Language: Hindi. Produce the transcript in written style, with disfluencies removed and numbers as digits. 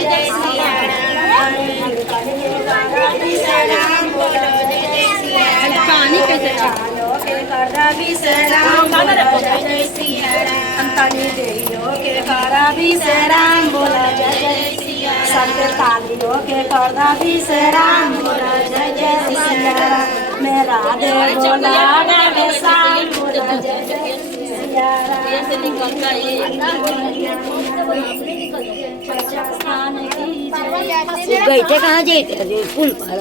जय सियाराम विसराम बोलो जय जय सियाराम पानी कैसे चालो के करदा विसराम बोलो जय जय सियाराम संतानी देवियों के करदा विसराम बोलो जय जय सियाराम सबके तालियों के करदा विसराम बोलो जय जय सियाराम मेरा देव बोला रे साल बोलो जय जय सियाराम ऐसे निकल का ये गई थे कहाँ जे पुल पर